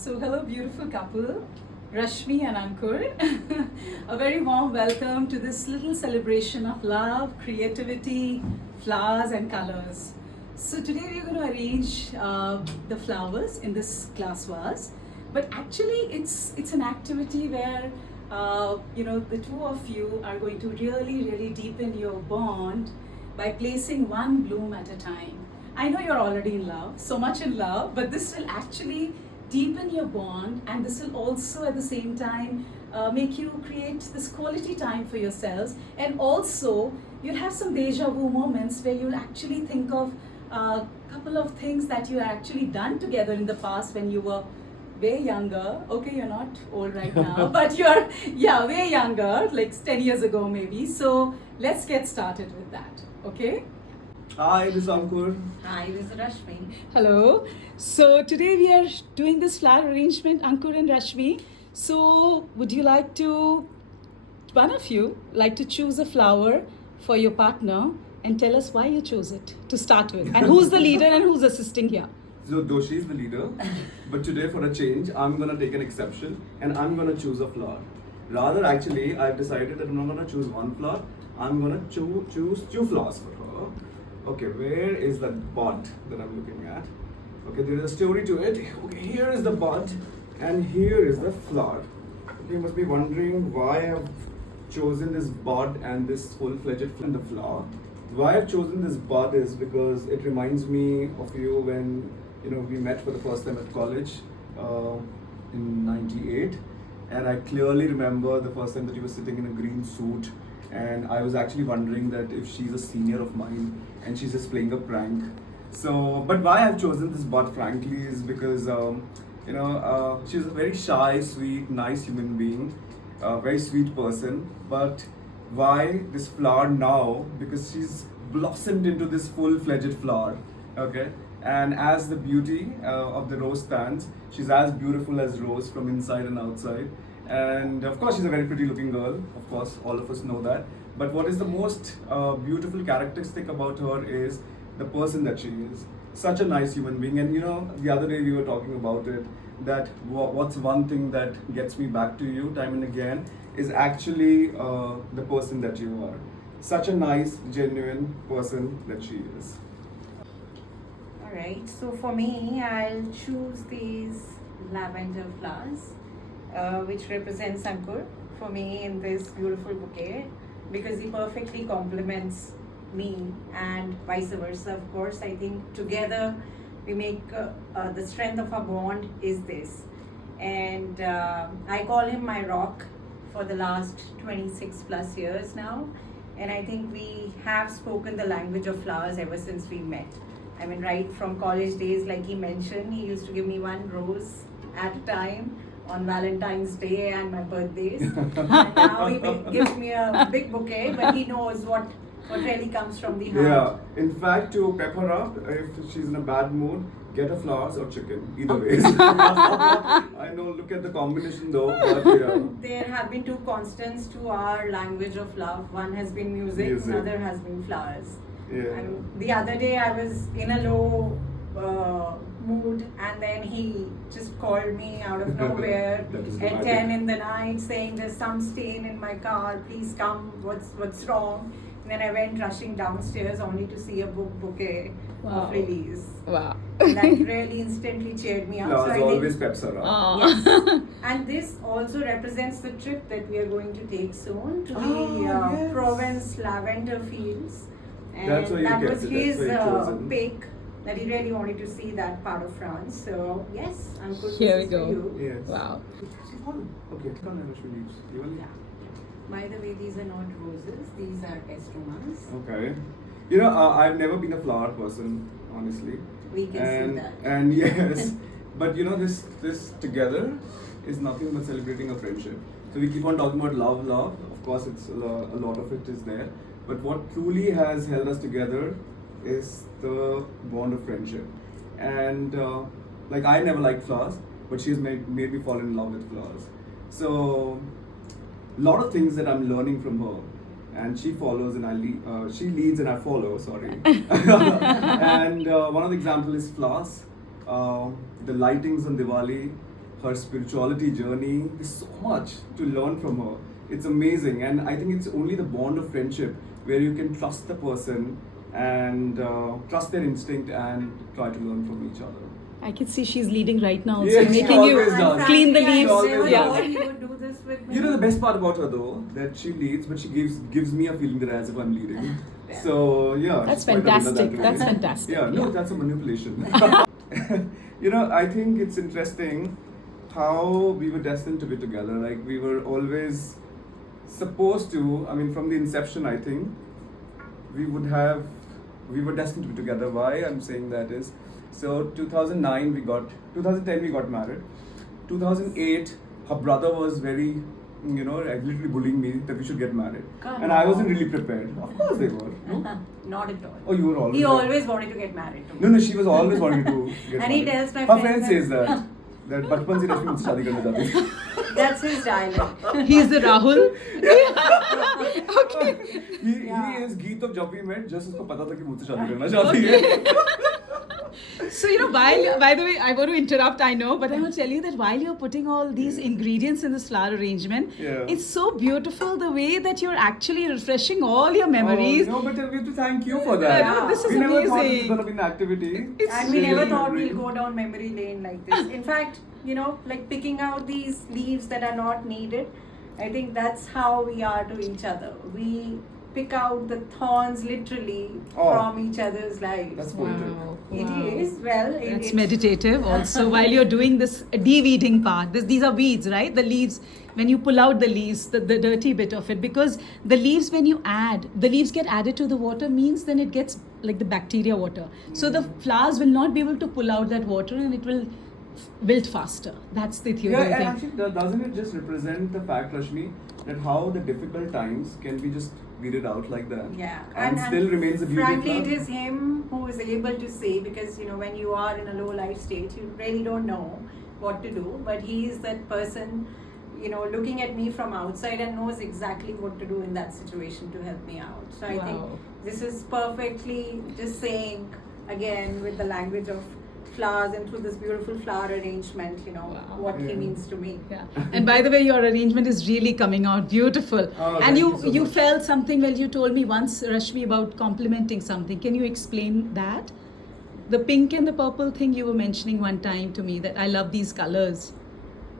So hello beautiful couple, Rashmi and Ankur. A very warm welcome to this little celebration of love, creativity, flowers and colors. So today we're going to arrange the flowers in this glass vase. But actually it's an activity where the two of you are going to really deepen your bond by placing one bloom at a time. I know you're already in love, so much in love, but this will actually deepen your bond, and this will also at the same time make you create this quality time for yourselves. And also you'll have some deja vu moments where you'll actually think of a couple of things that you actually done together in the past when you were way younger. Okay, you're not old right now, but you're way younger, like 10 years ago maybe. So let's get started with that. Okay. Hi, this is Ankur. Hi, this is Rashmi. Hello. So today we are doing this flower arrangement, Ankur and Rashmi. So would you like to, one of you, like to choose a flower for your partner and tell us why you chose it to start with? And who's the leader and who's assisting here? So, though she's the leader, but today for a change, I'm gonna take an exception and I'm gonna choose a flower. Rather, actually, I've decided that I'm not gonna choose one flower. I'm gonna choose two flowers for her. Okay, where is that bud that I'm looking at? Okay, there is a story to it. Okay, here is the bud and here is the flower. Okay, you must be wondering why I've chosen this bud and this full-fledged flower. Why I've chosen this bud is because it reminds me of you when we met for the first time at college in '98, and I clearly remember the first time that you were sitting in a green suit, and I was actually wondering that if she's a senior of mine and she's just playing a prank. So, but why I've chosen this bud, frankly, is because she's a very shy, sweet, nice human being, a very sweet person. But why this flower now? Because she's blossomed into this full-fledged flower. Okay, and as the beauty of the rose stands, she's as beautiful as rose from inside and outside. And of course, she's a very pretty looking girl. Of course, all of us know that. But what is the most beautiful characteristic about her is the person that she is. Such a nice human being. And the other day we were talking about it, that what's one thing that gets me back to you time and again is actually the person that you are. Such a nice, genuine person that she is. Alright, so for me, I'll choose these lavender flowers, which represents Ankur for me in this beautiful bouquet, because he perfectly complements me and vice versa. Of course, I think together we make the strength of our bond is this. And I call him my rock for the last 26 plus years now. And I think we have spoken the language of flowers ever since we met. I mean, right from college days, like he mentioned, he used to give me one rose at a time on Valentine's Day and my birthdays. And now he gives me a big bouquet, but he knows what really comes from the heart. Yeah, in fact, to pep her up, if she's in a bad mood, get her flowers or chicken. Either ways. I know, look at the combination though, but yeah. There have been two constants to our language of love. One has been music. Another has been flowers. Yeah. And the other day I was in a low mood, and then he just called me out of nowhere at 10 in the night saying there's some stain in my car, please come, what's wrong? And then I went rushing downstairs only to see a bouquet of lilies. Wow. And that really instantly cheered me up. Flowers So I always think, peps her up. yes. And this also represents the trip that we are going to take soon to the yes. Provence lavender fields. And That's why you that kept was it. his That's why you chosen. pick, that he really wanted to see that part of France. So yes, I'm good. Here we this is go. for you. Yes. Wow. She's one. Okay, can't have she leaves. Even? Yeah. By the way, these are not roses; these are estromas. Okay. I've never been a flower person, honestly. We can see that. And yes, but this together is nothing but celebrating a friendship. So we keep on talking about love. Of course, it's a lot of it is there. But what truly has held us together is the bond of friendship. And like I never liked flowers, but she's made me fall in love with flowers. So a lot of things that I'm learning from her, and she follows and I lead. She leads and I follow. Sorry. And one of the examples is flowers. The lightings on Diwali. her spirituality journey. There's so much to learn from her. It's amazing, and I think it's only the bond of friendship where you can trust the person and trust their instinct and try to learn from each other. I can see she's leading right now, also Yeah, she making you always does. clean the Frankly, leaves. I always never does. thought he would do this with me. You know the best part about her though, that she leads, but she gives me a feeling that as if I'm leading. So yeah, That's she's quite a winner fantastic. that way. That's fantastic. Yeah, no, Yeah. that's a manipulation. I think it's interesting how we were destined to be together. Like we were always supposed to. I mean, from the inception, I think we were destined to be together. Why I'm saying that is, so 2010 we got married. 2008, her brother was very, literally bullying me that we should get married, Come and I wasn't on. really prepared. Of course they were. No? Not at all. Oh, you were always. He always wanted to get married to me. No, she was always wanting to get And he married. tells my Her friends friend that- says that बचपन से रश्मि मुझसे शादी करना चाहती थी. That's his dialogue. He's the Rahul. Okay. He is Geet of जब भी met, just उसको पता था कि मुझसे शादी करना चाहती है. So, by the way, I want to interrupt, I know, but I want to tell you that while you're putting all these ingredients in this flower arrangement, Yeah. it's so beautiful the way that you're actually refreshing all your memories. Oh, no, but we have to thank you for that. Yeah, this is we never thought it was amazing. going to be an activity. It's And we never really thought great. we'll go down memory lane like this. In fact, like picking out these leaves that are not needed, I think that's how we are to each other. We pick out the thorns literally Oh. from each other's lives. That's poetic. Wow. It Wow. is, well, That's it's meditative also while you're doing this de-weeding part. These are weeds, right? The leaves, when you pull out the leaves, the dirty bit of it, because the leaves, when you add, the leaves get added to the water, means then it gets like the bacteria water. So the flowers will not be able to pull out that water and it will wilt faster. That's the theory. Yeah, I and think. actually, doesn't it just represent the fact, Rashmi, that how the difficult times can be just weeded out like that? Yeah, And still remains a beauty frankly, flower? it is him who is able to say, because when you are in a low life state, you really don't know what to do. But he is that person, looking at me from outside and knows exactly what to do in that situation to help me out. So I think Wow. this is perfectly just saying again with the language of flowers and through this beautiful flower arrangement, Wow. what he Yeah. means to me. Yeah. And by the way, your arrangement is really coming out beautiful. Oh, and thank you you so much. felt something when you told me once, Rashmi, about complimenting something. Can you explain that? The pink and the purple thing you were mentioning one time to me, that I love these colors.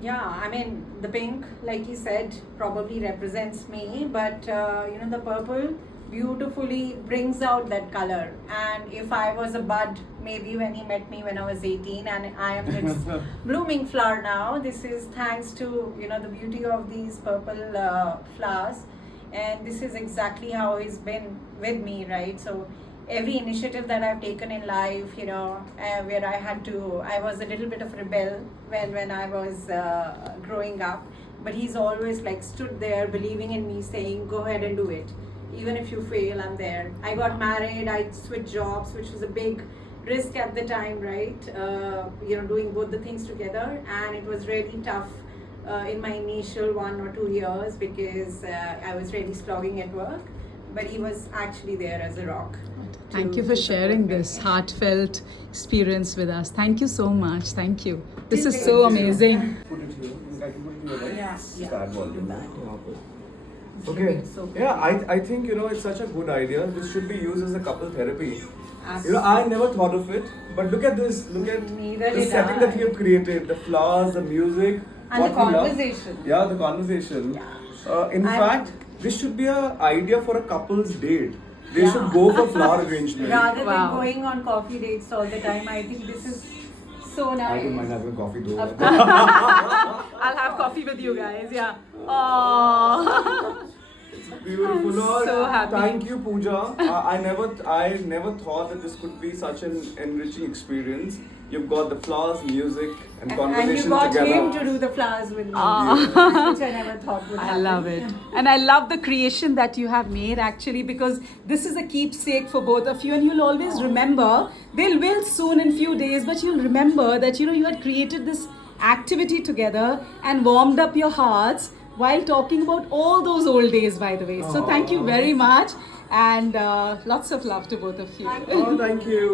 Yeah, I mean, the pink, like you said, probably represents me, but the purple beautifully brings out that color. And if I was a bud, maybe when he met me when I was 18, and I am its blooming flower now, this is thanks to the beauty of these purple flowers. And this is exactly how he's been with me, right? So every initiative that I've taken in life, where I was a little bit of rebel when I was growing up, but he's always like stood there believing in me, saying, go ahead and do it. Even if you fail, I'm there. I got married, I switched jobs, which was a big risk at the time, right? Doing both the things together, and it was really tough in my initial 1 or 2 years because I was really slogging at work, but he was actually there as a rock. Thank you to for support sharing me. this heartfelt experience with us. Thank you so much. Thank you. This is Thank so you. amazing. Put it here. I can put it here. Yeah, Start volume. do that. Okay. So Yeah, I think it's such a good idea. This should be used as a couple therapy. Absolutely. I never thought of it, but look at this. Look at Neither the did setting I. that we have created. The flowers, the music, And what the we love. conversation. Yeah, the conversation. In I'm- fact, this should be an idea for a couple's date. They Yeah. should go for flower arrangement. Rather Wow. than going on coffee dates all the time, I think this is so nice. I don't mind having coffee though. Of course. I'll have coffee with you guys. Yeah. Oh. Beautiful. I'm so happy. Thank you, Pooja. I never thought that this could be such an enriching experience. You've got the flowers, music, and And conversation you got together. him to do the flowers with me, Ah. which I never thought would I happen. love it. And I love the creation that you have made actually, because this is a keepsake for both of you, and you'll always remember. They'll will soon in few days, but you'll remember that you had created this activity together and warmed up your hearts while talking about all those old days, by the way. So thank you very much, and lots of love to both of you. Oh, thank you.